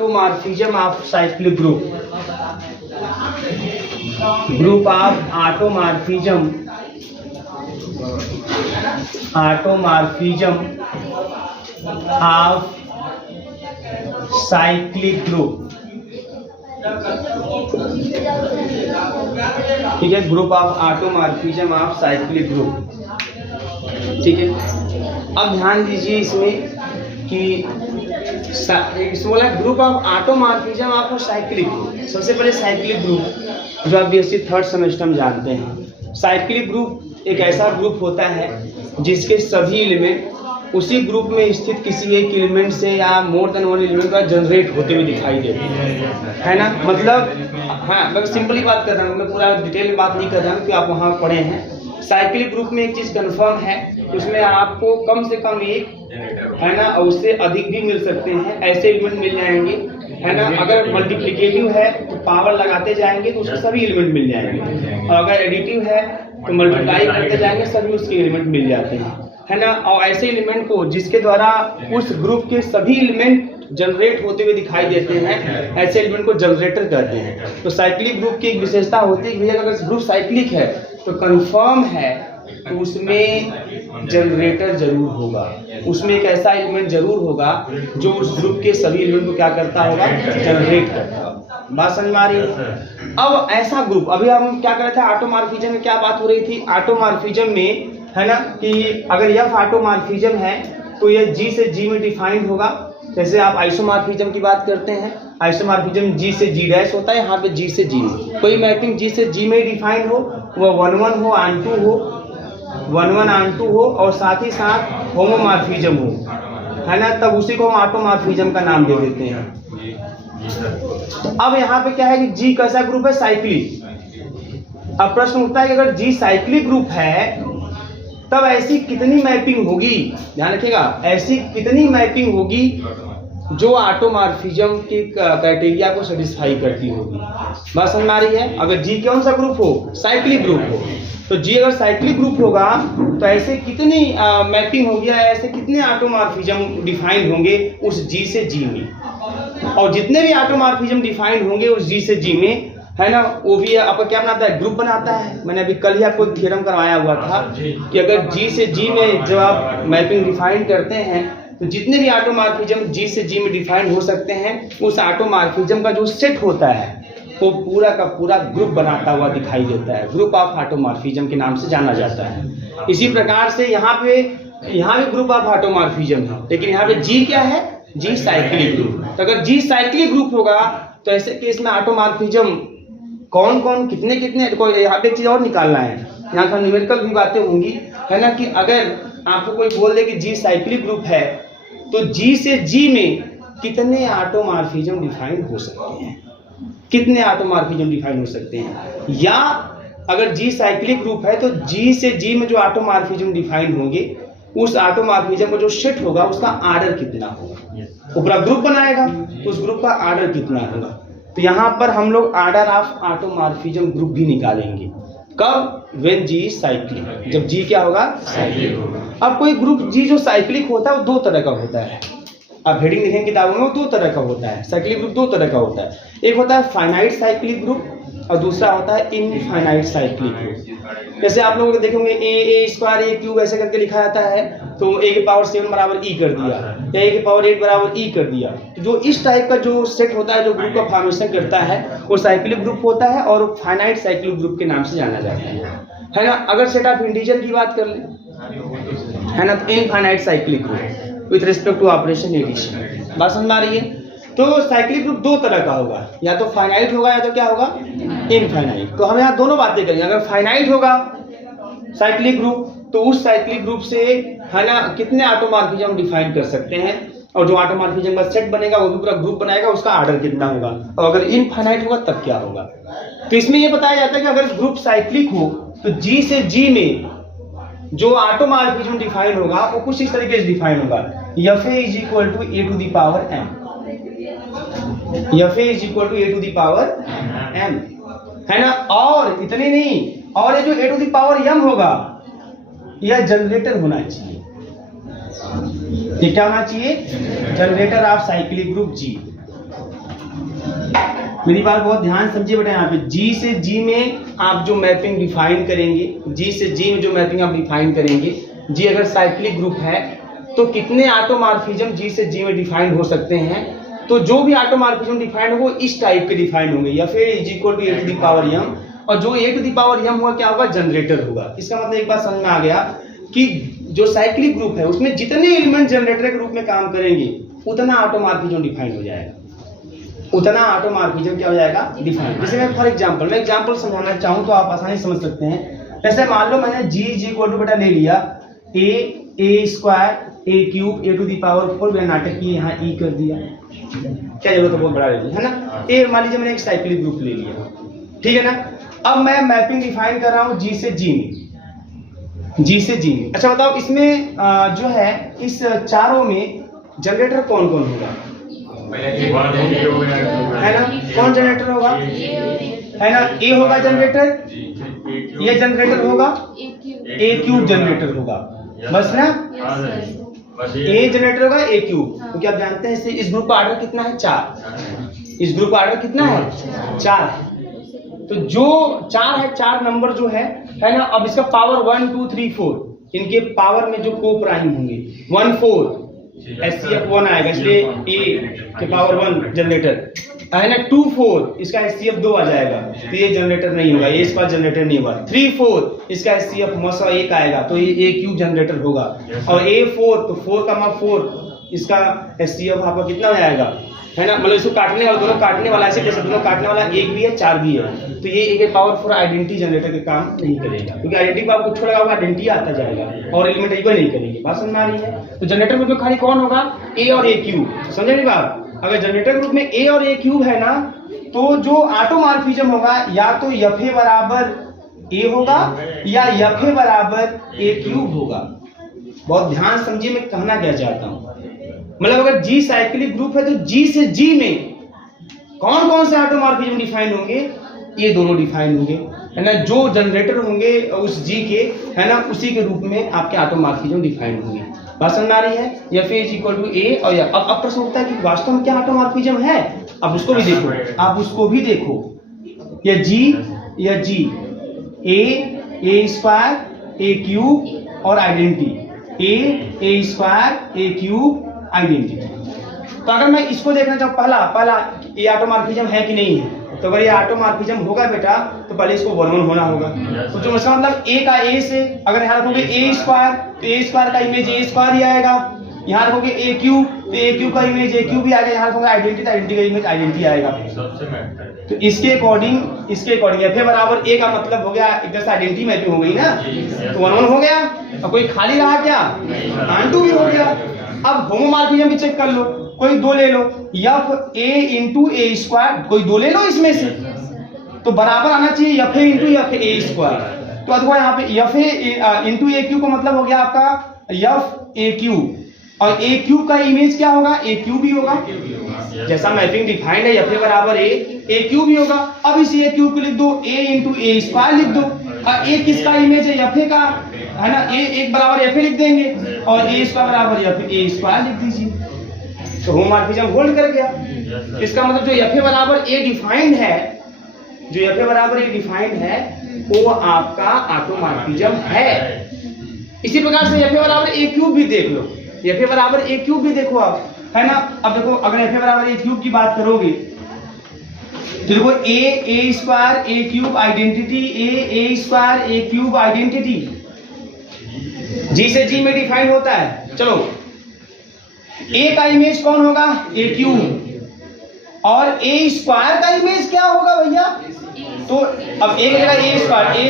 Automorphism of cyclic group, group of automorphism of cyclic group, ठीक है, group of automorphism of cyclic group, ठीक है। अब ध्यान दीजिए इसमें कि बोला group of automorphism of cyclic group. सबसे पहले साइक्लिक ग्रुप जो आप बीएससी थर्ड सेमेस्टर में जानते हैं, साइक्लिक ग्रुप एक ऐसा ग्रुप होता है जिसके सभी एलिमेंट उसी ग्रुप में स्थित किसी एक एलिमेंट से या मोर देन वन एलिमेंट का जनरेट होते हुए दिखाई देते हैं, है ना। मतलब हाँ, मैं सिंपली बात कर रहा हूँ, मैं पूरा डिटेल में बात नहीं कर रहा हूँ कि आप वहाँ पढ़े हैं। साइक्लिक ग्रुप में एक चीज कंफर्म है, उसमें आपको कम से कम एक, है ना, और उससे अधिक भी मिल सकते हैं, ऐसे एलिमेंट मिल जाएंगे, है ना। अगर मल्टीप्लिकेटिव है तो पावर लगाते जाएंगे तो उसके सभी एलिमेंट मिल जाएंगे, और अगर एडिटिव है तो मल्टीप्लाई करते जाएंगे, सभी उसके एलिमेंट मिल जाते हैं, है ना। और ऐसे एलिमेंट को जिसके द्वारा उस ग्रुप के सभी एलिमेंट जनरेट होते हुए दिखाई देते हैं, ऐसे एलिमेंट को जनरेटर कहते हैं। तो साइक्लिक ग्रुप की एक विशेषता होती है कि भैया अगर ग्रुप साइक्लिक है तो कंफर्म है तो उसमें जनरेटर जरूर होगा, उसमें एक ऐसा एलिमेंट जरूर होगा जो उस ग्रुप के सभी एलिमेंट को क्या करता होगा, जनरेट करता होगा। बात समझ में आ रही है। अब ऐसा ग्रुप, अभी हम क्या कर रहे थे, ऑटोमॉर्फिज्म में क्या बात हो रही थी, ऑटोमॉर्फिज्म में, है ना, कि अगर यह ऑटोमॉर्फिज्म है तो यह G से G में डिफाइंड होगा। जैसे आप आइसोमॉर्फिज्म की बात करते हैं, आइसोमॉर्फिज्म G से G डैश होता है, यहाँ पे G से G में कोई मैपिंग G से G में डिफाइंड हो, वो 1-1 हो, ऑन-टू हो, 1-1 ऑन-टू हो, और साथ ही साथ होमोमॉर्फिज्म हो, है ना, तब उसी को हम ऑटोमॉर्फिज्म का नाम दे देते हैं। अब यहाँ पे क्या है कि G कैसा ग्रुप है, साइक्लिक। अब प्रश्न उठता है कि अगर G साइक्लिक ग्रुप है तब ऐसी कितनी मैपिंग होगी, ध्यान रखिएगा, ऐसी कितनी मैपिंग होगी जो ऑटोमॉर्फिज्म के क्राइटेरिया को सेटिस्फाई करती होगी। बात समझ में आ रही है। अगर G कौन सा ग्रुप हो, साइक्लिक ग्रुप हो, तो G अगर साइक्लिक ग्रुप होगा तो ऐसे कितनी मैपिंग होगी, ऐसे कितने ऑटोमॉर्फिज्म डिफाइंड होंगे उस G से G में, और जितने भी ऑटोमॉर्फिज्म डिफाइंड होंगे उस G से G में, है ना, वो भी आपका क्या बनाता है, ग्रुप बनाता है। मैंने अभी कल ही आपको थ्योरम करवाया हुआ था कि अगर G से G में जब आप मैपिंग डिफाइन करते हैं तो जितने भी ऑटोमॉर्फिज्म G से G में डिफाइन हो सकते हैं, उस ऑटोमॉर्फिज्म का जो सेट होता है वो पूरा का पूरा ग्रुप बनाता हुआ दिखाई देता है, ग्रुप ऑफ ऑटोमॉर्फिज्म के नाम से जाना जाता है। इसी प्रकार से यहाँ भी ग्रुप ऑफ ऑटोमॉर्फिज्म है, लेकिन यहाँ पे G क्या है, G साइक्लिक ग्रुप। तो अगर G साइक्लिक ग्रुप होगा तो ऐसे केस में ऑटोमॉर्फिज्म कौन कौन कितने कितने, यहाँ पे एक चीज और निकालना है, यहाँ का न्यूमेरिकल भी बातें होंगी, है ना, कि अगर आपको कोई बोल दे कि G साइक्लिक ग्रुप है तो G से G में कितने ऑटोमॉर्फिज्म डिफाइन हो सकते हैं, कितने ऑटोमॉर्फिज्म डिफाइन हो सकते हैं, या अगर G साइक्लिक ग्रुप है तो G से G में जो ऑटोमॉर्फिज्म डिफाइन होंगे उस ऑटोमॉर्फिज्म का जो सेट होगा उसका आर्डर कितना होगा, वो पूरा ग्रुप बनाएगा तो उस ग्रुप का आर्डर कितना होगा। तो यहाँ पर हम लोग आर्डर ऑफ ऑटोमॉर्फिज्म ग्रुप भी निकालेंगे, कब, व्हेन G इज साइक्लिक, जब G क्या होगा, साइक्लिक होगा। अब कोई ग्रुप G जो साइक्लिक होता है वो दो तरह का होता है, आप हेडिंग लिखेंगे किताबों में, वो दो तरह का होता है। साइक्लिक ग्रुप दो तरह का होता है, एक होता है फाइनाइट साइक्लिक ग्रुप और दूसरा होता है इनफाइनाइट साइक्लिक ग्रुप। जैसे आप लोग देखेंगे ए स्क्वायर ए क्यूब ऐसे करके लिखा जाता है, तो a की पावर 7 बराबर e कर दिया, या a की पावर 8 बराबर e कर दिया। तो जो इस टाइप का जो सेट होता है, जो ग्रुप का फॉर्मेशन करता है, वो साइक्लिक ग्रुप होता है और फाइनाइट साइक्लिक ग्रुप के नाम से जाना जाता है ना। अगर सेट ऑफ इंटीजर की बात कर ले, है ना, तो infinite cyclic group with respect to operation addition. बात समझ में आ रही है। तो साइक्लिक ग्रुप दो तरह का होगा, या तो फाइनाइट होगा या तो क्या होगा, इनफाइनाइट। तो हम यहाँ दोनों बातें करेंगे। अगर फाइनाइट होगा साइक्लिक ग्रुप तो उस साइक्लिक ग्रुप से, है ना, कितने ऑटोमॉर्फिज्म डिफाइन कर सकते हैं, और जो ऑटोमॉर्फिज्म का सेट बनेगा वो भी पूरा ग्रुप बनाएगा, उसका आर्डर कितना होगा, और अगर इनफाइनाइट होगा तब क्या होगा। तो इसमें ये बताया जाता है कि अगर ग्रुप साइक्लिक हो तो G से G में जो ऑटोमॉर्फिज्म डिफाइन होगा वो कुछ इस तरीके से डिफाइन होगा, Fa is equal to a to the power m, Fa is equal to a to the power m, है ना। और इतने नहीं, और ये जो a to the power m होगा यह जनरेटर होना चाहिए। ये क्या होना चाहिए, generator off cyclic group G। मेरी बात बहुत ध्यान समझिए बेटा। यहाँ पे जी से जी में आप जो मैपिंग डिफाइन करेंगे, जी से जी में जो मैपिंग आप डिफाइन करेंगे, जी अगर साइक्लिक ग्रुप है तो कितने ऑटोमॉर्फिज्म जी से जी में डिफाइन हो सकते हैं। तो जो भी ऑटोमॉर्फिज्म डिफाइन हो वो इस टाइप के डिफाइन होंगे, या फिर is equal to A to the power M, और जो A to the power M हुआ क्या होगा, जनरेटर होगा। इसका मतलब एक बात समझ में आ गया कि जो साइक्लिक ग्रुप है उसमें जितने एलिमेंट जनरेटर के रूप में काम करेंगे उतना ऑटोमॉर्फिज्म डिफाइन हो जाएगा, उतना ऑटोमॉर्फिज्म क्या हो जाएगा, डिफाइन। जैसे मैं फॉर एग्जांपल मैं एग्जांपल समझाना चाहूँ तो आप आसानी से समझ सकते हैं। जैसे मान लो मैंने जी इक्वल टू बेटा ले लिया a square a cube a to the power 4, बिना नाटक की यहाँ ई कर दिया, क्या जरूरत है, बहुत बड़ा ले लिया है ना। ए मान लीजिए मैंने एक साइक्लिक ग्रुप ले लिया, ठीक है ना। अब मैं मैपिंग डिफाइन कर रहा हूँ जी से जी में, जी से जी में। अच्छा बताओ इसमें जो है इस चारों में जनरेटर कौन कौन होगा, है ना। कौन जनरेटर होगा, है ना। ए होगा जनरेटर, ये जनरेटर होगा, ए क्यूब जनरेटर होगा, बस ना। ए जनरेटर होगा, ए क्यूब, क्योंकि आप जानते हैं इस ग्रुप का ऑर्डर कितना है, 4। इस ग्रुप का ऑर्डर कितना है, 4 है। तो जो 4 है, 4 नंबर जो है ना। अब इसका पावर 1 2 3 4, इनके पावर में जो को प्राइम होंगे 1 4 SCF 1 आएगा, इसलिए ए के पावर 1 जनरेटर है ना। 2 4 इसका SCF 2 आ जाएगा, तो ये जनरेटर नहीं होगा, ये इसका जनरेटर नहीं होगा। 3 4 इसका SCF मसा 1 आएगा, तो ये ए क्यूब जनरेटर होगा। और ए 4 तो 4 इसका SCF आपका कितना हो जाएगा, है ना। मतलब इसको काटने वाला, दोनों काटने वाला ऐसे कैसे, दोनों काटने वाला 1 भी है 4 भी है, तो ये ए के पावर 4 आइडेंटिटी जनरेटर के काम नहीं करेगा, क्योंकि आइडेंटिटी को आपको छोड़ेगा होगा, आइडेंटिटी आता जाएगा और एलिमेंट एक नहीं करेंगे। बात समझ में आ रही है। तो जनरेटर ग्रुप में खाली कौन होगा, ए और ए क्यूब, समझे नहीं बात। अगर जनरेटर ग्रुप में ए और ए क्यूब है ना, तो जो ऑटोमॉर्फिज्म होगा या तो Fa बराबर ए होगा या Fa बराबर ए क्यूब होगा। बहुत ध्यान समझिए मैं कहना क्या चाहता हूं। मतलब अगर जी साइक्लिक ग्रुप है तो जी से जी में कौन कौन से ऑटोमॉर्फिज्म डिफाइन होंगे, ये दोनों डिफाइन होंगे, है ना। जो जनरेटर होंगे उस जी के, है ना, उसी के रूप में आपके ऑटोमॉर्फिज्म डिफाइन होंगे। बात समझ आ रही है। Fa इज इक्वल टू ए और या अब प्रश्न उठता है कि वास्तव में क्या ऑटोमॉर्फिज्म है। अब उसको भी देखो, आप उसको भी देखो, या जी ए स्क्वायर ए क्यूब और identity, A square a cube identity. तो अगर मैं इसको देखना चाहूँ, पहला ये ऑटोमॉर्फिज्म है कि नहीं है, तो अगर ये ऑटोमॉर्फिज्म होगा बेटा तो पहले इसको 1 1 होना होगा। तो जो मतलब ए का ए से अगर यहाँ रखोगे ए स्क्वायर तो ए स्क्वायर का इमेज ए स्क्वायर ही आएगा। यहाँ रखोगे ए क्यूब तो ए क्यूब का इमेज ए क्यूब ही आएगा। यहाँ रखोगे आइडेंटिटी का इमेज आइडेंटिटी आएगा। तो इसके अकॉर्डिंग Fa बराबर ए का मतलब हो गया एक तरह से आइडेंटिटी मैपिंग हो गई ना, तो 1 1 हो गया। और कोई खाली रहा क्या, ऑन2 भी हो गया। अब होमोमॉर्फिज्म भी चेक कर लो, कोई 2 ले लो, Fa इंटू ए स्क्वायर, कोई 2 ले लो इसमें से, तो बराबर आना चाहिए Fa इंटू ए स्क्वायर। तो अथवा यहाँ पे Fa इंटू ए क्यूब का मतलब हो गया आपका Fa क्यूब, और ए क्यूब का इमेज क्या होगा, ए क्यूब ही होगा। जैसा मैपिंग डिफाइंड है Fa बराबर ए क्यूब ही होगा। अब इस ए क्यूब को लिख दो, ए इंटू ए स्क्वायर लिख दो। और ए किसका इमेज है, Fa का, है ना। ए एक बराबर Fa लिख देंगे और ए स्क्वायर बराबर ए स्क्वायर लिख दीजिए, तो होमोमॉर्फिज्म होल्ड कर गया। इसका मतलब जो Fa बराबर ए डिफाइंड है, जो Fa बराबर ए डिफाइंड है वो आपका ऑटोमॉर्फिज्म है। इसी प्रकार से Fa बराबर ए क्यूब भी देख लो, Fa बराबर ए क्यूब भी देखो आप, है ना। अब देखो अगर Fa बराबर ए क्यूब की बात करोगे तो देखो ए square a cube identity, A square a cube identity जी से जी में डिफाइन होता है। चलो ए का इमेज कौन होगा, ए क्यूब, और ए स्क्वायर का इमेज क्या होगा भैया, तो अब ए की जगह ए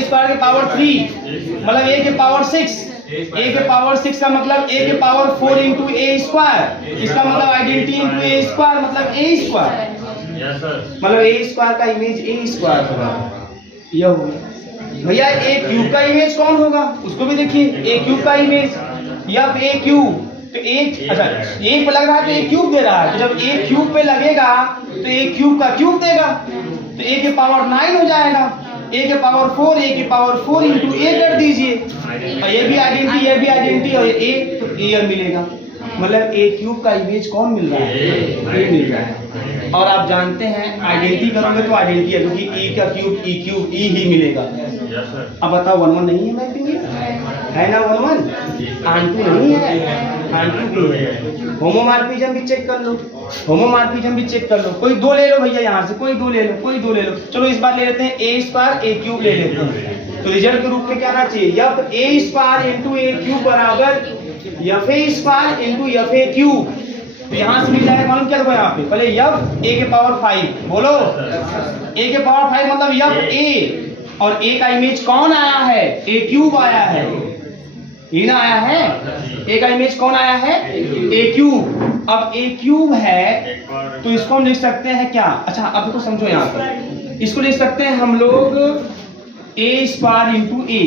स्क्वायर के पावर 3 मतलब ए के पावर 6, ए के पावर 6 का मतलब ए के पावर 4 इंटू ए स्क्वायर, इसका मतलब आइडेंटिटी इंटू ए स्क्वायर मतलब ए स्क्वायर, मतलब ए स्क्वायर का इमेज ए स्क्वायर होगा। यह हो गया भैया। ए क्यूब का इमेज कौन होगा, उसको भी देखिए, ए क्यूब का इमेज या ए क्यूब, तो एक अच्छा एक पे लग रहा है तो ए क्यूब दे रहा है, तो जब ए क्यूब पे लगेगा तो ए क्यूब का क्यूब देगा, तो ए के पावर 9 हो जाएगा। ए के पावर 4, ए के पावर 4 इंटू ए कर दीजिए, और ये भी आइडेंटिटी, ये भी आइडेंटिटी, और ए तो ए मिलेगा। मतलब ए क्यूब का इमेज कौन मिल रहा है, ए मिल रहा है। और आप जानते हैं आइडेंटिटी करोगे तो आइडेंटिटी है, क्योंकि ई का क्यूब ई क्यूब ई ही मिलेगा। अब बताओ 1 1 नहीं है मैपिंग है ना, 1 1 आंटू नहीं है, आंटू भी है। होमोमॉर्फिज्म भी चेक कर लो, होमोमॉर्फिज्म भी चेक कर लो। कोई दो ले लो भैया, यहाँ से कोई दो ले लो, कोई दो ले लो। चलो इस बार ले लेते हैं ए स्क्वायर ए क्यूब ले लेते हैं, तो रिजल्ट के रूप में क्या आना चाहिए, यफ ए स्क्वायर इंटू ए क्यूब बराबर यफ ए स्क्वायर इंटू यफ ए क्यूब। तो यहाँ से मिल जाएगा, मालूम क्या देखो यहाँ पे पहले यफ ए के पावर 5, बोलो ए के पावर 5 मतलब यफ ए, और ए का इमेज कौन आया है, ए क्यूब आया है, ये ना आया है, ए का इमेज कौन आया है, ए क्यूब। अब ए क्यूब है तो इसको हम लिख सकते हैं क्या, अच्छा अब देखो समझो यहाँ पर, इसको लिख सकते हैं हम लोग ए स्क्वायर इंटू ए,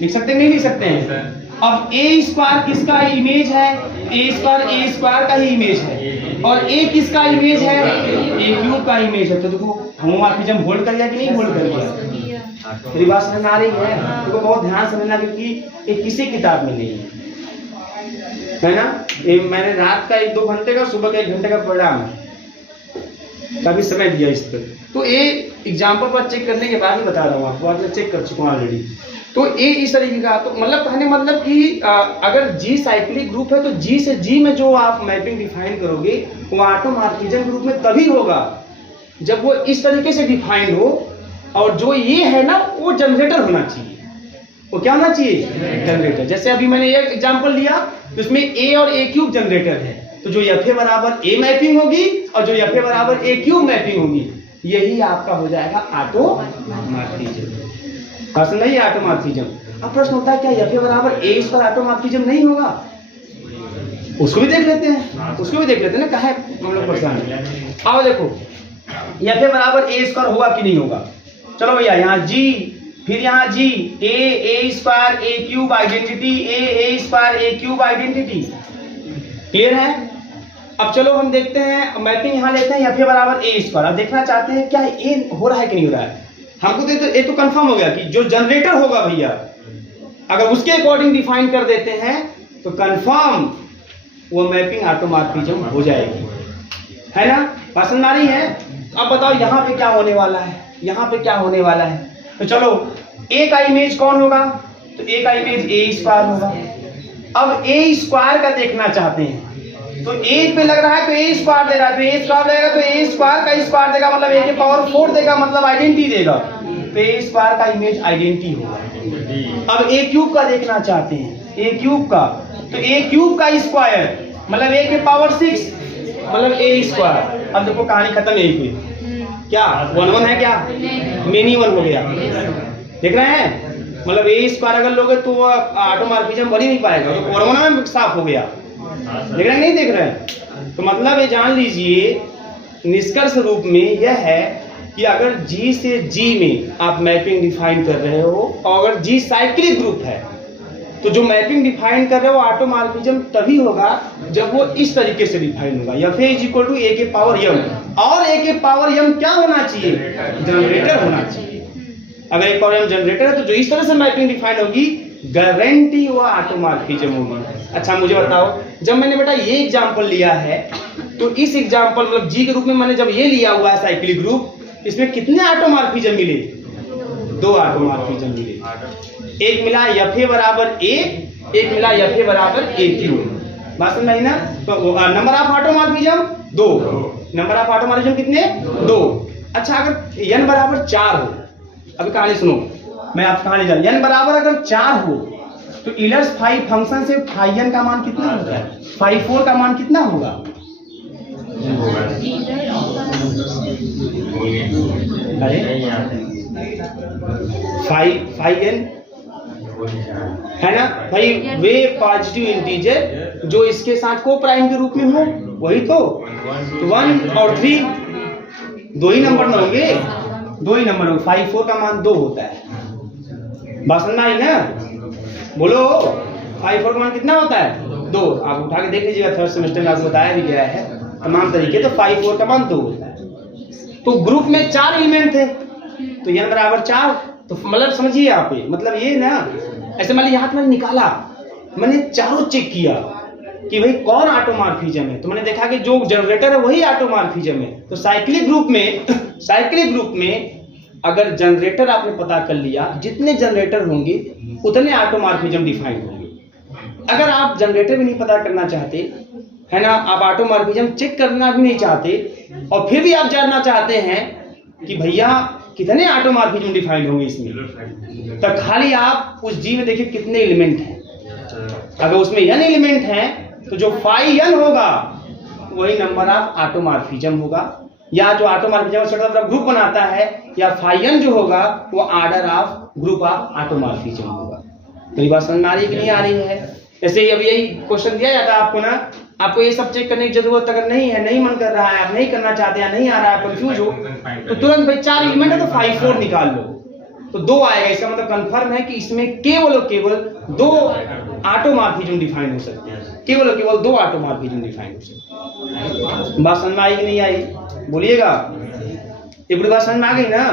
लिख सकते हैं नहीं लिख सकते हैं। अब ए स्क्वायर किसका इमेज है, ए स्क्वायर का ही इमेज है, और ए किसका इमेज है, ए क्यूब का इमेज है। तो देखो होमोमॉर्फिज्म होल्ड कर गया कि नहीं होल्ड कर गया, मेरी बात समझ में आ रही है। देखो बहुत ध्यान समझना, क्योंकि ये किसी किताब में नहीं है ना। ये मैंने रात का 1-2 घंटे का, सुबह का 1 घंटे का पढ़ा है, काफी समय दिया इस पर। तो ये एग्जाम्पल पर चेक करने के बाद ही बता रहा हूँ आपको, आज मैं चेक कर चुका हूँ ऑलरेडी। तो ए इस तरीके का, तो मतलब कहने मतलब कि अगर जी साइक्लिक ग्रुप है तो जी से जी में जो आप मैपिंग डिफाइन करोगे वो ऑटोमॉर्फिज्म ग्रुप में तभी होगा जब वो इस तरीके से डिफाइंड हो, और जो ये है ना वो जनरेटर होना चाहिए। वो क्या होना चाहिए, जनरेटर। जैसे अभी मैंने एक एग्जांपल लिया तो इसमें ए और ए क्यूब जनरेटर है, तो जो एफ ए बराबर ए मैपिंग होगी और जो एफ ए बराबर ए क्यूब मैपिंग होगी, यही आपका हो जाएगा ऑटोमॉर्फिज्म। प्रश्न नहीं है ऑटोमॉर्फिज्म। अब प्रश्न होता है क्या एफ ए बराबर ए स्क्वायर ऑटोमॉर्फिज्म नहीं होगा, उसको भी देख लेते हैं, उसको भी देख लेते हैं ना, काहे हम लोग परेशान हैं। अब देखो एफ ए बराबर ए स्क्वायर होगा कि नहीं होगा। चलो भैया यहाँ जी, फिर यहाँ जी, ए square a cube identity, A square a cube identity, clear है। अब चलो हम देखते हैं मैपिंग, यहाँ लेते हैं एफ ए बराबर ए स्क्वायर। अब देखना चाहते हैं क्या ए हो रहा है कि नहीं हो रहा है। हमको तो कंफर्म हो गया कि जो जनरेटर होगा भैया, अगर उसके अकॉर्डिंग डिफाइन कर देते हैं तो कंफर्म वो मैपिंग ऑटोमॉर्फिज्म हो जाएगी, है ना। पसंद आ रही है। अब बताओ यहाँ पे क्या होने वाला है, यहाँ पे क्या होने वाला है। तो चलो ए का इमेज कौन होगा, तो ए का इमेज ए स्क्वायर होगा। अब ए स्क्वायर का देखना चाहते हैं तो ए पे लग रहा है तो ए स्क्वायर दे रहा है, तो ए स्क्वायर देगा तो ए स्क्वायर का स्क्वायर देगा, मतलब ए के पावर 4 देगा, मतलब आइडेंटिटी देगा, तो ए स्क्वायर का इमेज आइडेंटिटी होगा। अब ए क्यूब का देखना चाहते हैं, ए क्यूब का, तो ए क्यूब का स्क्वायर मतलब ए के पावर 6 मतलब ए स्क्वायर। अब देखो कहानी खत्म यही हुई, क्या 1 1 है, क्या मेनी 1 हो गया, देख रहे हैं। मतलब ए स्क्वायर अगर लोगे तो ऑटोमॉर्फिज्म बन ही नहीं पाएगा, तो 1 1 में साफ हो गया, देख रहे हैं नहीं देख रहे हैं। तो मतलब ये जान लीजिए निष्कर्ष रूप में यह है कि अगर G से G में आप मैपिंग डिफाइन कर रहे हो और अगर G साइक्लिक ग्रुप है तो जो मैपिंग डिफाइन कर रहे हो ऑटोमॉर्फिज्म तभी होगा जब वो इस तरीके से डिफाइन होगा, F A is equal to A के पावर m, और ए के पावर m क्या होना चाहिए, जनरेटर होना चाहिए। अगर ए पावर m जनरेटर है तो जो इस तरह से मैपिंग डिफाइन होगी गारंटी वो ऑटोमॉर्फिज्म होगी। अच्छा मुझे बताओ, जब मैंने बेटा ये एग्जांपल लिया है तो इस एग्जांपल मतलब जी के रूप में मैंने जब ये लिया हुआ है साइक्लिक ग्रुप, इसमें कितने ऑटोमॉर्फिज्म मिले, 2 ऑटोमॉर्फिज्म मिले। एक मिला एफ ए बराबर ए, एक मिला एफ ए बराबर ए क्यूब। बात समझ आई ना। तो number of automorphism 2, number of automorphism कितने 2। अच्छा अगर n बराबर 4 हो, अभी कहानी सुनो, मैं आप कहानी जान, n बराबर अगर 4 हो तो इलर्स फाई फंक्शन से फाई n का मान कितना होता है, फाई 4 का मान कितना होगा, अरे फाई n है ना भाई, वे पॉजिटिव इंटीजर जो इसके साथ को प्राइम के रूप में हो वही तो 1 और 3 2 ही नंबर ना होंगे, 2 ही नंबर होंगे। 5 4 का मान 2 होता है, बात समझ आई ना, बोलो 5 4 का मान कितना होता है 2। आप उठा के देख लीजिएगा, 3rd सेमेस्टर में आपको बताया भी गया है तमाम तरीके। तो 5 4 का मान 2 होता है। तो ग्रुप में 4 एलिमेंट थे तो n बराबर 4, तो मतलब समझिए आप, मतलब ये ना ऐसे मान लीजिए यहाँ मैंने निकाला, मैंने चारों चेक किया कि भाई कौन ऑटोमॉर्फिज्म है, तो मैंने देखा कि जो जनरेटर है वही ऑटोमॉर्फिज्म है। तो साइक्लिक ग्रुप में अगर जनरेटर आपने पता कर लिया, जितने जनरेटर होंगे उतने ऑटोमॉर्फिज्म डिफाइन होंगे। अगर आप जनरेटर भी नहीं पता करना चाहते है ना, आप ऑटोमॉर्फिज्म चेक करना भी नहीं चाहते और फिर भी आप जानना चाहते हैं कि भैया कितने ऑटोमॉर्फिज्म डिफाइन होंगे इसमें, तो खाली आप उस जी में देखिए कितने एलिमेंट हैं। अगर उसमें n एलिमेंट हैं तो जो फाई n होगा वही नंबर ऑफ ऑटोमॉर्फिज्म होगा, या जो ऑटोमॉर्फिज्म ग्रुप बनाता है, या फाई n जो होगा वो order of group of automorphism होगा। तो ये बात समझ में आ रही है कि नहीं आ रही है? जैसे अभी यही क्वेश्चन दिया जाता है आपको ना, आपको ये सब चेक करने की जरूरत अगर नहीं है, नहीं मन कर रहा है, आप नहीं करना चाहते हैं, नहीं आ रहा है, कंफ्यूज हो, तो तुरंत भाई 4 एलिमेंट है तो 5 4 निकाल लो, तो 2 आएगा। इसका मतलब कंफर्म है कि इसमें केवल और केवल 2 ऑटोमॉर्फिज्म डिफाइन हो सकते हैं, केवल और केवल 2 ऑटोमॉर्फिज्म डिफाइन हो सकते हैं। बात समझ में आई कि नहीं आई? बोलिएगा, ये पूरी बात समझ में आ गई ना?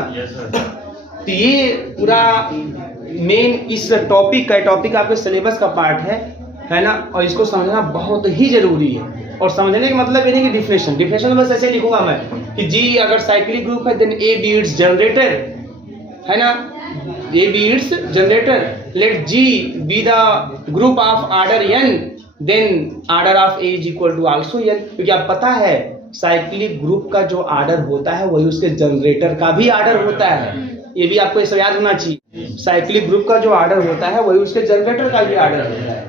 तो ये पूरा मेन इस टॉपिक आपके सिलेबस का पार्ट है ना, और इसको समझना बहुत ही जरूरी है। और समझने का मतलब ये नहीं कि डिफिनेशन बस ऐसे लिखूंगा मैं कि जी अगर साइक्लिक ग्रुप है then A B its generator, है ना, A B its generator, let G be the group of order n, then order of A is equal to also n। क्योंकि आप पता है साइक्लिक ग्रुप का जो ऑर्डर होता है वही उसके जनरेटर का भी ऑर्डर होता है, ये भी आपको याद होना चाहिए। साइक्लिक ग्रुप का जो ऑर्डर होता है वही उसके जनरेटर का भी ऑर्डर होता है।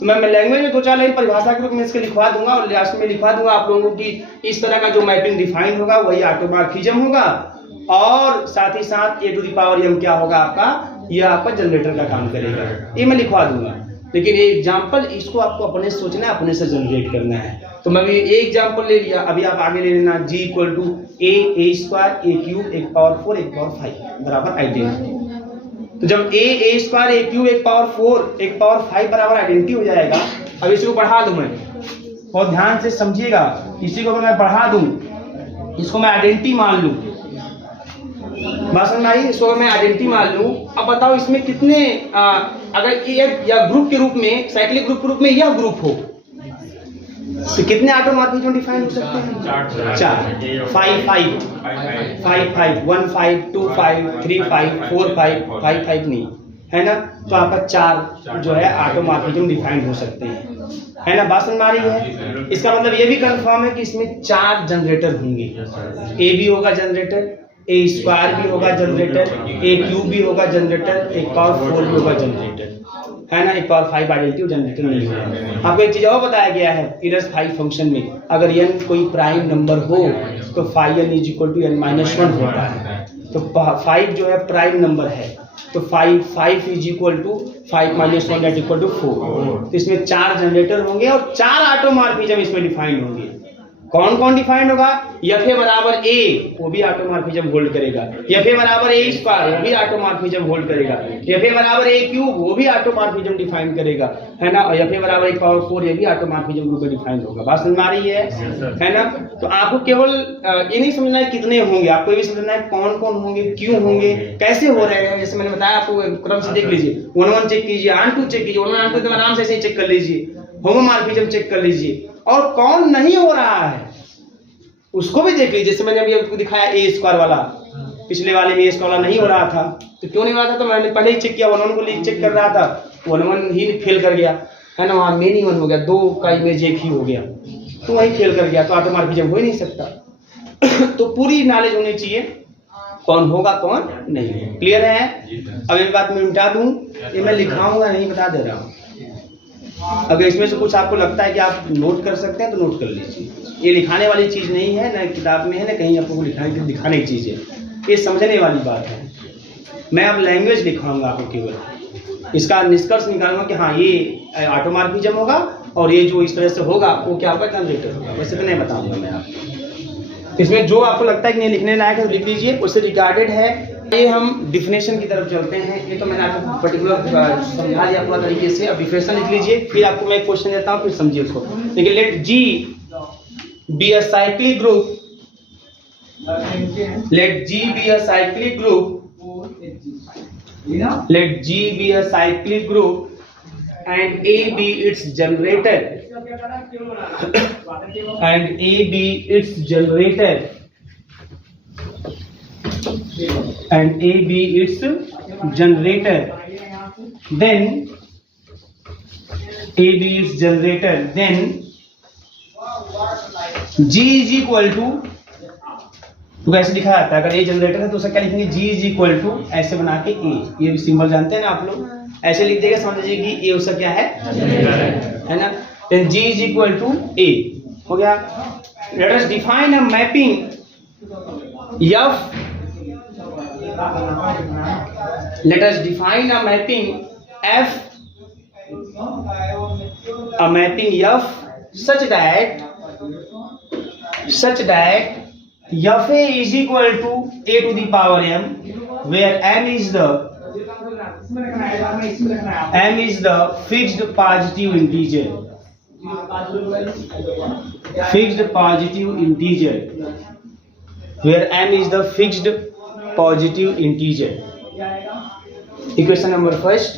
तो मैं लैंग्वेज में 2-4 लाइन परिभाषा के रूप में इसके लिखवा दूंगा और लास्ट में लिखवा दूंगा आप लोगों की इस तरह का जो मैपिंग डिफाइन होगा वही ऑटोमॉर्फिज्म होगा, और साथ ही साथ ए टू द पावर m क्या होगा आपका, यह आपका जनरेटर का काम करेगा, ये मैं लिखवा दूंगा। लेकिन ये एग्जाम्पल इसको आपको अपने सोचना है, अपने से जनरेट करना है। तो मैं भी एक एग्जाम्पल ले लिया, अभी आप आगे ले लेना g equal to a square a cube एक पावर 4 एक पावर 5 बराबर आइडेंटिटी। तो जब a स्क्वायर a क्यूब एक पावर 4 एक पावर 5 बराबर आइडेंटिटी हो जाएगा, अब इसको बढ़ा दूं मैं, बहुत ध्यान से समझिएगा, इसी को मैं बढ़ा दूं, इसको मैं आइडेंटिटी मान लूं, बात समझ में आई? इसको मैं आइडेंटिटी मान लूं। अब बताओ इसमें कितने अगर एक या ग्रुप के रूप में, साइक्लिक ग्रुप के रूप में यह ग्रुप हो तो कितने ऑटोमॉर्फिज्म डिफाइन हो सकते हैं? 4 5 5 5 5 1 5 2 5 3 5 4 5 5 5 नहीं है ना, तो आपका 4 जो है ऑटोमॉर्फिज्म डिफाइन हो सकते हैं, है ना? बात समझ में आ रही है? इसका मतलब ये भी कंफर्म है कि इसमें 4 जनरेटर होंगे, ए भी होगा जनरेटर, ए स्क्वायर भी होगा जनरेटर, ए क्यूब भी होगा जनरेटर, एक पावर 4 भी होगा जनरेटर, है ना, एक पावर 5 आइडेंटिटी जनरेटर नहीं होगा। आपको एक चीज और बताया गया है इनर्स 5 फंक्शन में, अगर n कोई प्राइम नंबर हो तो phi n is equal to n-1 होता है। तो 5 जो है प्राइम नंबर है, तो 5 is equal to 5-1 that equal to 4। तो इसमें 4 जनरेटर होंगे और 4 ऑटोमॉर्फिज्म इसमें डिफाइन होंगे। कौन कौन डिफाइंड होगा? एफ ए बराबर ए, वो भी ऑटोमॉर्फिज्म होल्ड करेगा, एफ ए बराबर ए स्क्वायर, वो भी ऑटोमॉर्फिज्म होल्ड करेगा, एफ ए बराबर ए क्यूब, वो भी ऑटोमॉर्फिज्म डिफाइन करेगा, है ना, और एफ ए बराबर एक पावर 4, ये भी ऑटोमॉर्फिज्म ग्रुप में डिफाइन होगा। बात समझ में आ रही है ना? तो आपको केवल ये नहीं समझना है कितने होंगे, आपको ये भी समझना है कौन कौन होंगे, क्यों होंगे, कैसे हो रहे हैं। जैसे मैंने बताया आपको क्रम से देख लीजिए, 1-1 चेक कीजिए, ऑन-टू चेक कीजिए, 1-1 ऑन-टू आराम से ऐसे चेक कर लीजिए, होमोमॉर्फिज्म चेक कर लीजिए, और कौन नहीं हो रहा है उसको भी देख लीजिए। जैसे मैंने अभी आपको दिखाया ए स्क्वायर वाला, पिछले वाले में ए स्क्वायर वाला नहीं हो रहा था, तो क्यों नहीं हो रहा था? तो मैंने पहले ही चेक किया, 1-1 को चेक कर रहा था, 1-1 ही फेल कर गया, है ना, वहाँ मेन ही 1 हो गया, 2 का इमेज एक ही हो गया, तो वही फेल कर गया, तो ऑटोमॉर्फिज्म हो ही नहीं सकता। तो पूरी नॉलेज होनी चाहिए कौन होगा कौन नहीं। क्लियर है? अब एक बात मैं मिटा दूं, ये मैं लिखाऊंगा नहीं, बता दे रहा हूँ। अगर इसमें से कुछ आपको लगता है कि आप नोट कर सकते हैं तो नोट कर लीजिए, ये लिखाने वाली चीज नहीं है, ना किताब में है, ना कहीं आपको दिखाने की चीज है, ये समझने वाली बात है। मैं अब लैंग्वेज लिखाऊंगा आपको, केवल इसका निष्कर्ष निकालूंगा कि हाँ ये ऑटोमॉर्फिज्म होगा और ये जो इस तरह से होगा वो क्या होगा, जनरेटर होगा। वैसे तो नहीं बताऊंगा मैं आपको, इसमें जो आपको लगता है कि नहीं लिखने लायक है तो लिख लीजिए, उससे रिगार्डेड है। ये हम डिफिनेशन की तरफ चलते हैं। ये तो मैंने आपको पर्टिकुलर समझा दिया पूरा तरीके से। अब डिफिनेशन लिख लीजिए, फिर आपको मैं एक क्वेश्चन देता हूँ, फिर समझिए उसको। देखिए, let G be a cyclic group, let G be a cyclic group, let G be a cyclic group and A be its generator, and AB its generator, and AB its generator, then AB its generator, then G is equal to, तो कैसे लिखा जाता है? अगर A generator है तो उसका क्या लिखेंगे? G is equal to ऐसे बना के A, ये भी सिंबल जानते हैं ना आप लोग, ऐसे लिख देगा, समझ लीजिए कि A उसका क्या है ना? Then G is equal to A हो गया. Let us define a mapping F. Let us define a mapping F, a mapping F such that Fa is equal to A to the power m, where m is the fixed positive integer. Fixed positive integer, where m is the fixed positive integer. Equation number first,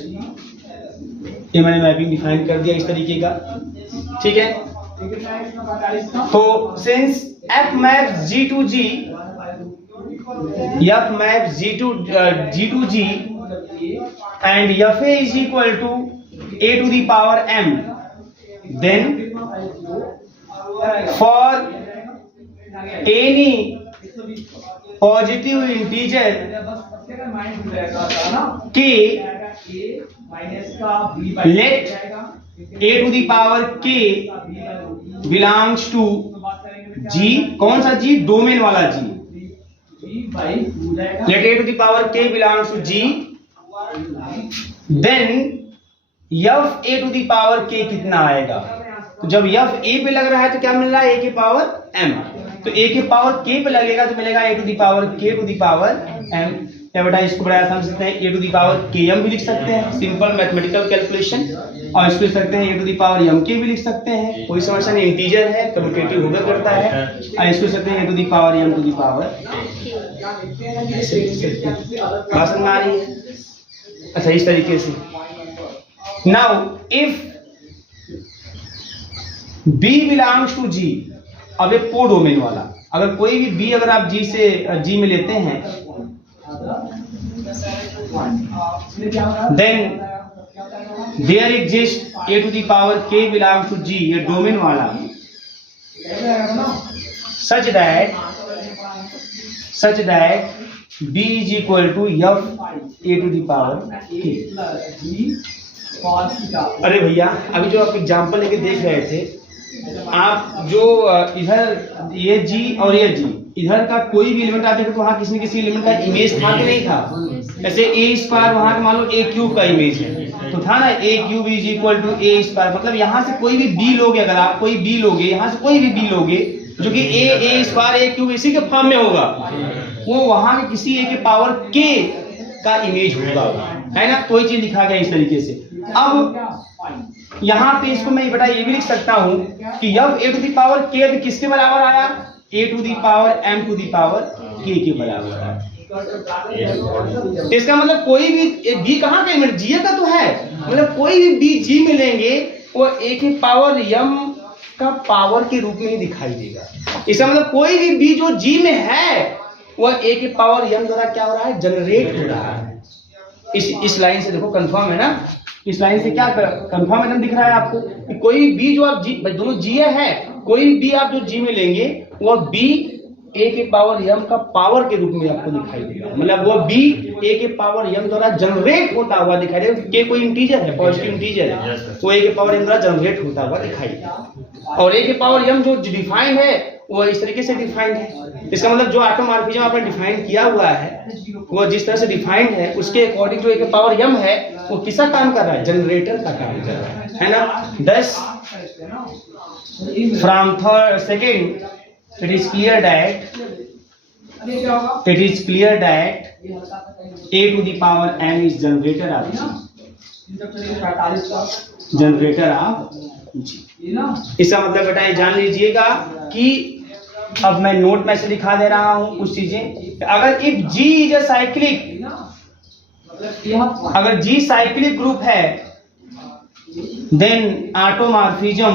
ये मैंने mapping define कर दिया इस तरीके का, ठीक है. तो since F maps G to G, F maps G to G, and Fa is equal to A to the power m, then for any positive integer k, let A to the power k belongs to G. कौन सा G? Domain वाला G. Let A to the power k belongs to G, then F A to the power k कितना आएगा? तो जब F A पे लग रहा है तो क्या मिल रहा है? A के पावर m. तो A के पावर k पे लगेगा तो मिलेगा A to the power k to the power m. या बेटा इसको बड़ा आसान समझते हैं, A to the power km भी लिख सकते हैं, सिंपल मैथमेटिकल कैलकुलेशन, और इसको लिख सकते हैं A to the power mk भी लिख सकते हैं, कोई समस्या नहीं, इंटीजर है, कम्यूटेटिव होगा करता है, और इसको लिख सकते हैं A to the power m to the power. बात समझ में आ रही है? अच्छा, इस तरीके से. Now if B belongs to G, अब एक को डोमेन वाला, अगर कोई भी B अगर आप G से G में लेते हैं, then there exists A to the power k belongs to G, ये डोमेन वाला, such that B is equal to F A to the power k. अरे भैया, अभी जो आप एग्जांपल लेके देख रहे थे, आप जो इधर ये G और ये G, इधर का कोई भी एलिमेंट आप देखें तो वहाँ किसी न किसी एलिमेंट का इमेज था कि नहीं था? जैसे a स्क्वायर वहाँ का मान लो a क्यूब का इमेज है, तो था ना a cube is equal to a square, मतलब यहाँ से कोई भी b लोगे, अगर आप कोई b लोगे, यहाँ से कोई भी b लोगे जो कि a स्क्वायर a क्यूब इसी के फॉर्म में होगा, वो वहाँ के किसी a के पावर k का इमेज होगा, है ना? कोई चीज लिखा गया इस तरीके से. अब यहाँ पे इसको मैं बेटा ये भी लिख सकता हूँ कि F A to the power k किसके बराबर आया? A to the power m to the power k के बराबर आया. इसका मतलब कोई भी b कहाँ का एलिमेंट? G का तो है, मतलब कोई भी b G में लेंगे वो a के पावर m का पावर के रूप में ही दिखाई देगा. इसका मतलब कोई भी b जो G में है वह a के पावर m द्वारा क्या हो रहा है? जनरेट हो रहा है. इस लाइन से देखो कंफर्म है ना? इस लाइन से क्या कंफर्म एकदम दिख रहा है आपको कि कोई भी जो आप G, दोनों G है, कोई भी आप जो G में लेंगे वह b a के पावर m का पावर के रूप में आपको दिखाई देगा, मतलब वो b a के पावर m द्वारा जनरेट होता हुआ दिखाई देगा. k कोई इंटीजर है, पॉजिटिव इंटीजर है, वो a के पावर m द्वारा जनरेट होता हुआ दिखाई देगा. और a के पावर m जो डिफाइंड है वो इस तरीके से डिफाइंड है. इसका मतलब जो ऑटोमॉर्फिज्म आपने डिफाइन किया हुआ है वो जिस तरह से डिफाइंड है उसके अकॉर्डिंग जो a के पावर m है वो किसका काम कर रहा है? जनरेटर का काम कर रहा है ना? Thus from third second it is clear that a to the power m is generator of G. इसका मतलब बेटा ये जान लीजिएगा कि अब मैं नोट में से दिखा दे रहा हूं कुछ चीजें. अगर if G is a cyclic, अगर G साइक्लिक ग्रुप है, then automorphism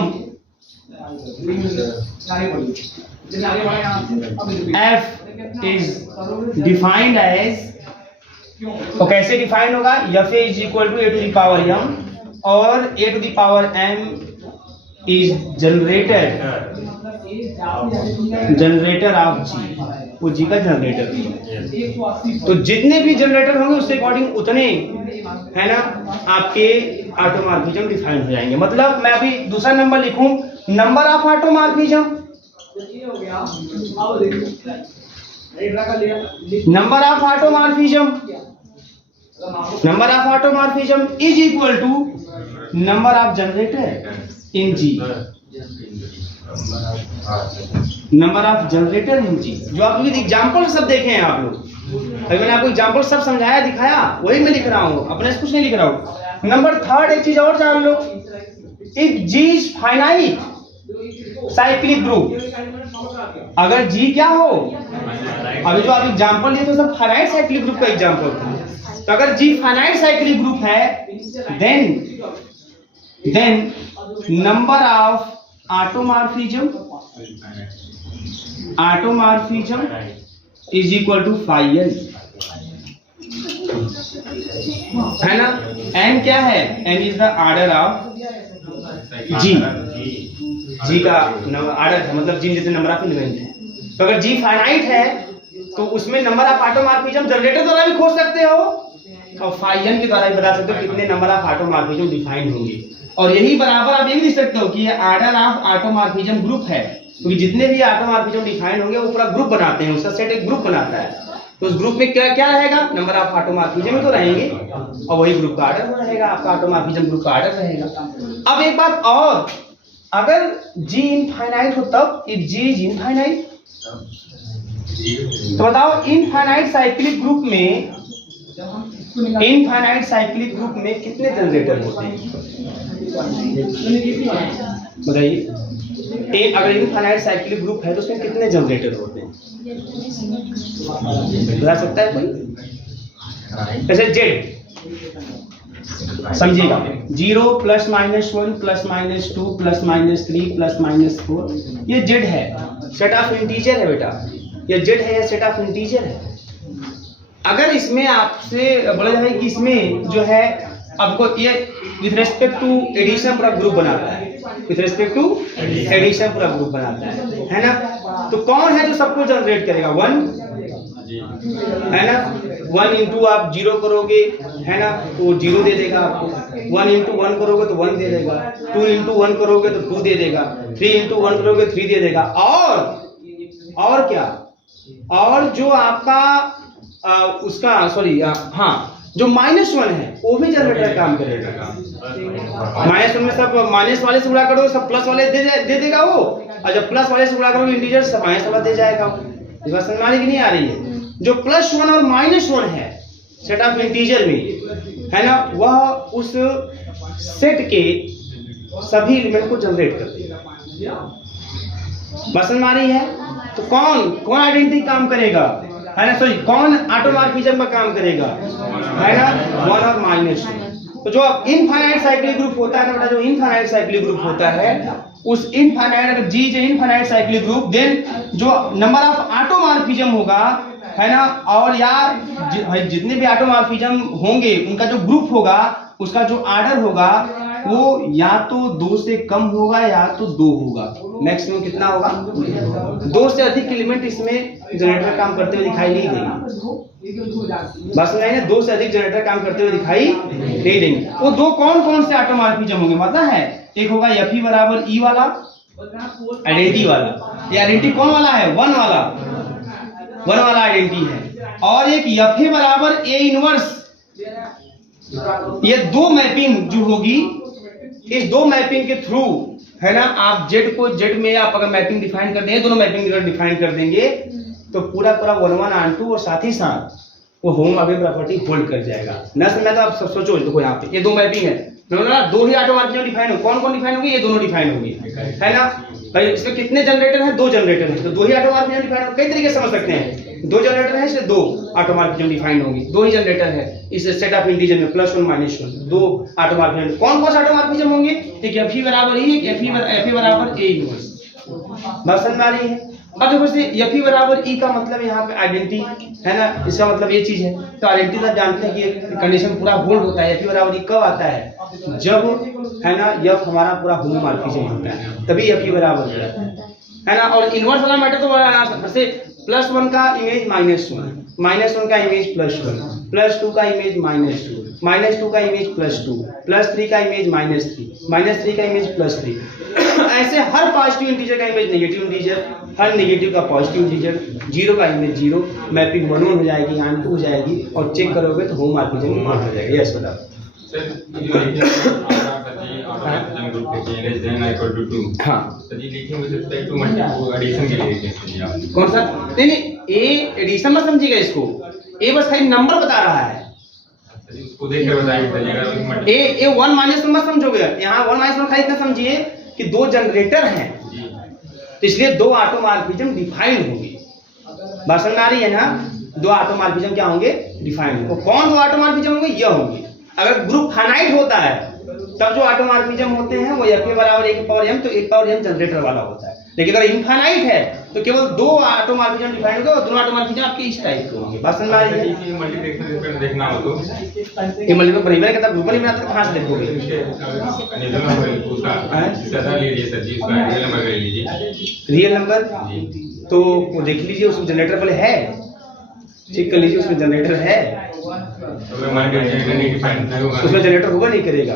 f is defined as, तो कैसे डिफाइन होगा, f is equal to a to the power m और a to the power m is generator of g, वो g का जनरेटर। तो जितने भी जनरेटर होंगे उसके अकॉर्डिंग उतने है ना आपके ऑटोमॉर्फिज्म डिफाइन हो जाएंगे। मतलब मैं अभी दूसरा नंबर लिखूं, number of automorphism, number of automorphism, number of automorphism is equal to number of generator in G, number of generator in G. जो आप एग्जाम्पल सब देखे हैं आप लोग, अभी मैंने आपको एग्जाम्पल सब समझाया दिखाया, वही मैं लिख रहा हूँ, अपने से कुछ नहीं लिख रहा हूँ। नंबर थर्ड एक चीज और जान लो, if G is finite cyclic group, अगर जी क्या हो, अभी जो आप एग्जाम्पल लिए तो सब फाइनाइट साइक्लिक ग्रुप का एग्जाम्पल था, तो अगर जी फाइनाइट साइक्लिक ग्रुप है then number of automorphism is equal to phi n, है ना। n क्या है, n is the order of g, g का ऑर्डर है, मतलब g जितने नंबर ऑफ एलिमेंट है। तो अगर g फाइनाइट है तो उसमें नंबर ऑफ ऑटोमॉर्फिज्म जनरेटर द्वारा भी खोज सकते हो और फाई n के द्वारा भी बता सकते हो कितने नंबर ऑफ ऑटोमॉर्फिज्म डिफाइन होंगे। और यही बराबर आप ये भी लिख सकते हो कि ये ऑर्डर ऑफ ऑटोमॉर्फिज्म ग्रुप है, क्योंकि जितने भी ऑटोमॉर्फिज्म डिफाइन होंगे वो पूरा ग्रुप बनाते हैं, उसका सेट एक ग्रुप बनाता है। तो उस ग्रुप में क्या क्या रहेगा, नंबर ऑफ ऑटोमॉर्फिज्म तो रहेंगे और वही ग्रुप का ऑर्डर रहेगा, आपका ऑटोमॉर्फिज्म ग्रुप का ऑर्डर रहेगा। अब एक बात और, अगर G इनफाइनाइट हो तब, इफ G इज इनफाइनाइट, तो बताओ इनफाइनाइट साइक्लिक ग्रुप में, इनफाइनाइट साइक्लिक ग्रुप में कितने जनरेटर होते हैं बताइए। अगर इनफाइनाइट साइक्लिक ग्रुप है तो उसमें कितने जनरेटर होते हैं, बता सकता है कोई? जैसे जेड समझिएगा, 0 plus minus 1 plus minus 2 plus minus 3 plus minus 4, ये जेड है, सेट ऑफ इंटीजर है बेटा, ये जेड है, ये सेट ऑफ इंटीजर है। अगर इसमें आपसे बोला जाए कि इसमें जो है आपको ये विथ रेस्पेक्ट टू एडिशन पूरा ग्रुप बनाता है, विथ रेस्पेक्ट टू एडिशन पूरा ग्रुप बनाता है ना। तो कौन है जो सबको जनरेट करेगा, 1 है ना। 1 इंटू आप 0 करोगे है ना तो 0 दे देगा आपको, 1 इंटू 1 करोगे तो 1 दे देगा, 2 इंटू 1 करोगे तो 2 दे देगा, 3 इंटू 1 करोगे 3 दे देगा। और क्या, और जो आपका उसका सॉरी हाँ जो -1 है वो भी जनरेटर काम करेगा। -1 में सब माइनस वाले से गुणा करोगे सब प्लस वाले दे देगा वो, और जब प्लस वाले से गुणा करोगे इंटीजर सब माइनस वाला दे जाएगा। ये बात समझ में की नहीं आ रही है? जो +1 और -1 है सेट ऑफ इंटीजर में है ना, वह उस सेट के सभी एलिमेंट को जनरेट कर देगा। बात समझ में आ रही है? तो कौन आइडेंटिटी काम करेगा है ना, सॉरी कौन ऑटोमॉर्फिज्म का काम करेगा है ना, 1 और -1। तो जो इनफाइनाइट साइक्लिक ग्रुप होता है ना बेटा, जो इनफाइनाइट साइक्लिक ग्रुप होता है उस इनफाइनाइट, अगर जी जो इनफाइनाइट साइक्लिक ग्रुप, देन जो नंबर ऑफ ऑटोमॉर्फिज्म होगा है ना, और या जितने भी ऑटोमॉर्फिज्म होंगे उनका जो ग्रुप होगा उसका जो ऑर्डर होगा वो या तो 2 से कम होगा या तो 2 होगा। मैक्सिमम कितना होगा, 2 से अधिक एलिमेंट इसमें जनरेटर काम करते हुए दिखाई नहीं देंगे। बस नहीं है, 2 से अधिक जनरेटर काम करते हुए दिखाई नहीं देंगे। वो 2 कौन से ऑटोमॉर्फिज्म होंगे मतलब है, एक होगा Fe बराबर E वाला आइडेंटिटी वाला, ये आइडेंटिटी कौन वाला है, 1 वाला आइडेंटिटी है, और एक Fa बराबर A इनवर्स। ये 2 मैपिंग जो होगी, इस 2 मैपिंग के थ्रू है ना, आप जेड को जेड में आप अगर मैपिंग डिफाइन कर देंगे, दोनों मैपिंग अगर डिफाइन कर देंगे तो पूरा 1 ऑन 2 और साथ ही साथ वो होमोमॉर्फिक प्रॉपर्टी होल्ड कर जाएगा। न समझ तो आप सब सोचो, देखो यहाँ पे ये 2 मैपिंग है ना, 2 ही ऑटोमॉर्फिज्म डिफाइन हो, कौन डिफाइन होगी, ये दोनों डिफाइन होगी है ना। भाई इसमें कितने जनरेटर हैं? 2 जनरेटर हैं, तो 2 ही ऑटोमॉर्फिज्म डिफाइन होंगे। कई तरीके से समझ सकते हैं, 2 जनरेटर हैं इसलिए 2 ऑटोमॉर्फिज्म डिफाइन होंगे, 2 ही जनरेटर है इस सेट ऑफ इंटीजर में +1 -1 2 ऑटोमॉर्फिज्म। कौन कौन से ऑटोमॉर्फिज्म होंगे? एक Fe बराबर E, एक Fe बराबर A इनवर्स। बात समझ में आ रही है? अब देखो से Fe बराबर E का मतलब यहाँ पे आइडेंटिटी है ना, इसका मतलब ये चीज है। तो आइडेंटिटी आप जानते हैं कि कंडीशन पूरा होल्ड होता है। Fe बराबर E कब आता है? जब है ना F हमारा पूरा होमोमॉर्फिज्म होता है, तभी Fe बराबर है ना। और इनवर्स वाला मैटर तो जैसे +1 का इमेज -1, -1 का इमेज +1, +2 का इमेज -2, -2 का इमेज +2, +3 का इमेज -3, -3 का इमेज +3। ऐसे हर पॉजिटिव इंटीजर का इमेज नेगेटिव इंटीजर, हर नेगेटिव का पॉजिटिव इंटीजर, 0 का इमेज 0, मैपिंग 1 1 हो जाएगी, यहाँ 2 हो जाएगी, और चेक करोगे तो होमोमॉर्फिज्म में हो जाएगा। यस बताओ कौन सा? नहीं, ए एडिशन मत समझिएगा इसको, ए बस खाली नंबर बता रहा है, उसको देख कर बताइए। ए 1 -1 मत समझोगे, यहाँ 1 -1 खाली इतना समझिए कि 2 जनरेटर हैं, तो इसलिए 2 ऑटोमॉर्फिज्म डिफाइन होंगे। बात समझ आ रही है ना? 2 ऑटोमॉर्फिज्म क्या होंगे? डिफाइन होंगे। कौन 2 ऑटोमॉर्फिज्म होंगे? यह होंगे। अगर ग्रुप फाइनाइट होता है तब जो ऑटोमॉर्फिज्म होते हैं वो Fa बराबर 1/m, तो 1/m जनरेटर वाला होता है। लेकिन अगर इनफाइनाइट है तो केवल 2 ऑटोमॉर्फिज्म डिफाइन होंगे, और दोनों ऑटोमॉर्फिज्म आपके इस टाइप के होंगे। बात समझ आ रही है? मल्टीप्लेक्सर देखना हो तो ये मल्टीप्लेक्स पर मैंने कहता ग्रुप नहीं बनाते, कहां से देखोगे? रियल नंबर तो वो देख लीजिए, उसमें जनरेटर पहले है, चेक कर लीजिए उसमें जनरेटर है, उसमें जनरेटर होगा नहीं करेगा,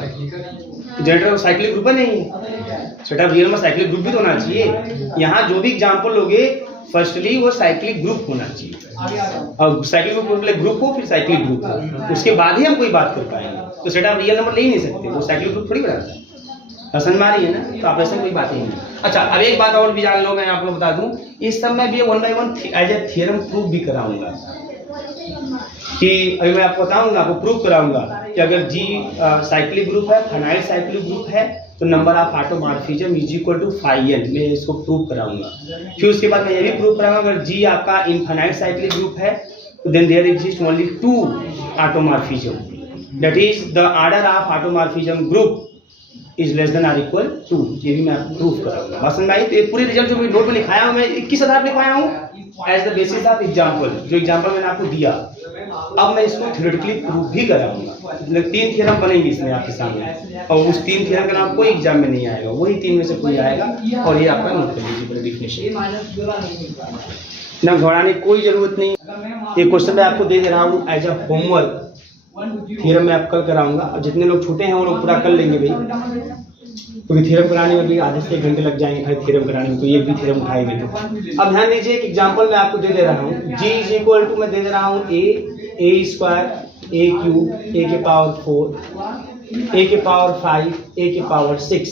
जनरेटर साइक्लिक ग्रुप नहीं है। सेट ऑफ रियल में साइक्लिक ग्रुप भी तो होना चाहिए। यहाँ जो भी एग्जांपल लोगे फर्स्टली वो साइक्लिक ग्रुप होना चाहिए, और साइक्लिक ग्रुप हो फिर साइक्लिक ग्रुप हो, उसके बाद ही हम कोई बात कर पाएंगे। तो सेट ऑफ रियल नंबर ले ही नहीं सकते, वो साइक्लिक ग्रुप थोड़ी बनाता है। समझ में आ रही है ना? तो आप ऐसा कोई बात ही नहीं। अच्छा, अब एक बात और भी जान लो, मैं आपको बता दूं, इस सब में भी 1 by 1 as a theorem proof भी कराऊंगा, कि अभी मैं आपको बताऊंगा, आपको प्रूफ कराऊंगा कि अगर G साइक्लिक ग्रुप है, फाइनाइट साइक्लिक ग्रुप है, तो number of automorphism is equal to φn, मैं इसको प्रूफ कराऊंगा। फिर उसके बाद मैं ये भी प्रूफ कराऊंगा अगर G आपका इनफाइनाइट साइक्लिक ग्रुप है तो then there exist only 2 automorphism, that is the order of automorphism group is less than और इक्वल टू। ये भी मैं आपको प्रूफ कराऊंगा। बस समझ आई? तो ये पूरी रिजल्ट जो मैं नोट में लिखाया हूं, मैं 21 आधार लिखवाया हूं as the basis of example, जो एग्जांपल मैंने आपको दिया। अब मैं इसको थ्योरेटिकली प्रूफ भी कराऊंगा। 3 थ्योरम बनेंगे इसमें आपके सामने, और उस 3 थ्योरम का नाम कोई एग्जाम में नहीं आएगा, वही 3 में से कोई आएगा, और ये आपका नोट कर लीजिए पूरा डिफिनेशन। ना घबराने की कोई जरूरत नहीं। ये क्वेश्चन मैं आपको दे रहा हूँ एज अ होमवर्क, थ्योरम मैं आप कल कराऊंगा, और जितने लोग छूटे हैं वो लोग पूरा कर लेंगे भाई, क्योंकि थ्योरम कराने में भी आधे से 1 घंटे लग जाएंगे खाली थ्योरम कराने में, तो एक भी थ्योरम उठाएंगे तो। अब ध्यान दीजिए, एक एग्जांपल मैं आपको दे रहा हूँ, G इज इक्वल टू मैं दे रहा हूँ a square a cube a के पावर 4 a के पावर 5 a के पावर 6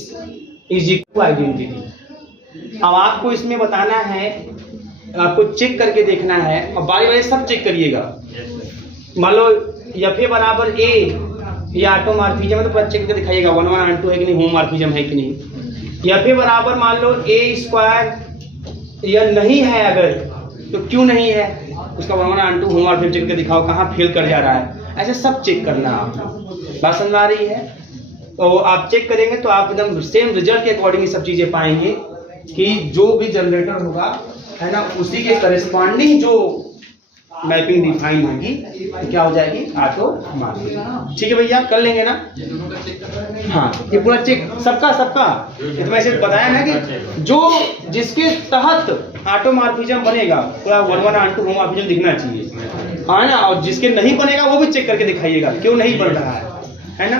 इज इक्वल आइडेंटिटी। अब आपको इसमें बताना है, आपको चेक करके देखना है, और बारी बारी सब चेक करिएगा। मान लो Fa बराबर a, ये ऑटोमॉर्फिज्म है तो पूरा चेक करके दिखाइएगा 1 1 and 2 है कि नहीं, होमोमॉर्फिज्म है कि नहीं। Fa बराबर मान लो a स्क्वायर या नहीं है, अगर तो क्यों नहीं है, उसका 1 1 and 2 होमोमॉर्फिज्म चेक करके दिखाओ कहाँ फेल कर जा रहा है, ऐसे सब चेक करना है आपको। बात समझ आ रही है? तो आप चेक करेंगे तो आप एकदम सेम रिजल्ट के अकॉर्डिंग ये सब चीजें पाएंगे कि जो भी जनरेटर होगा है ना, उसी के करेस्पॉन्डिंग जो मैपिंग डिफाइन होगी तो क्या हो जाएगी, ऑटोमॉर्फिज्म। ठीक है भैया, कर लेंगे ना? हाँ, ये पूरा चेक सबका ये तो मैंने बताया ना कि जो जिसके तहत ऑटोमॉर्फिज्म बनेगा पूरा 1 1 and 2 होमोमॉर्फिज्म दिखना चाहिए, हाँ ना, और जिसके नहीं बनेगा वो भी चेक करके दिखाइएगा क्यों नहीं बन रहा है ना।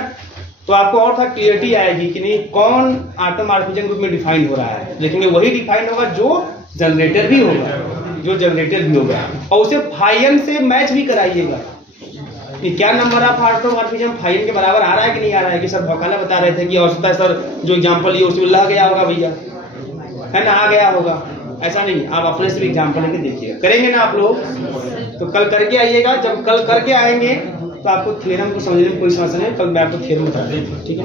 तो आपको और था क्लियरिटी आएगी कि नहीं कौन ऑटोमॉर्फिज्म ग्रुप में डिफाइन हो रहा है। लेकिन वही डिफाइन होगा जो जनरेटर भी होगा, और उसे φn से मैच भी कराइएगा कि क्या नंबर ऑफ ऑटोमॉर्फिज्म φn के बराबर आ रहा है कि नहीं आ रहा है। कि सर भौकाला बता रहे थे कि औसत सर जो एग्जांपल लिए उसमें लग गया होगा भैया, है ना, आ गया होगा। ऐसा नहीं, आप अपने से भी एग्जांपल लेके देखिएगा। करेंगे ना आप लोग? तो कल करके आइएगा। जब कल करके आएंगे तो आपको थ्योरम को समझने में कोई समस्या नहीं, कल मैं आपको थ्योरम बता दूंगा। ठीक है।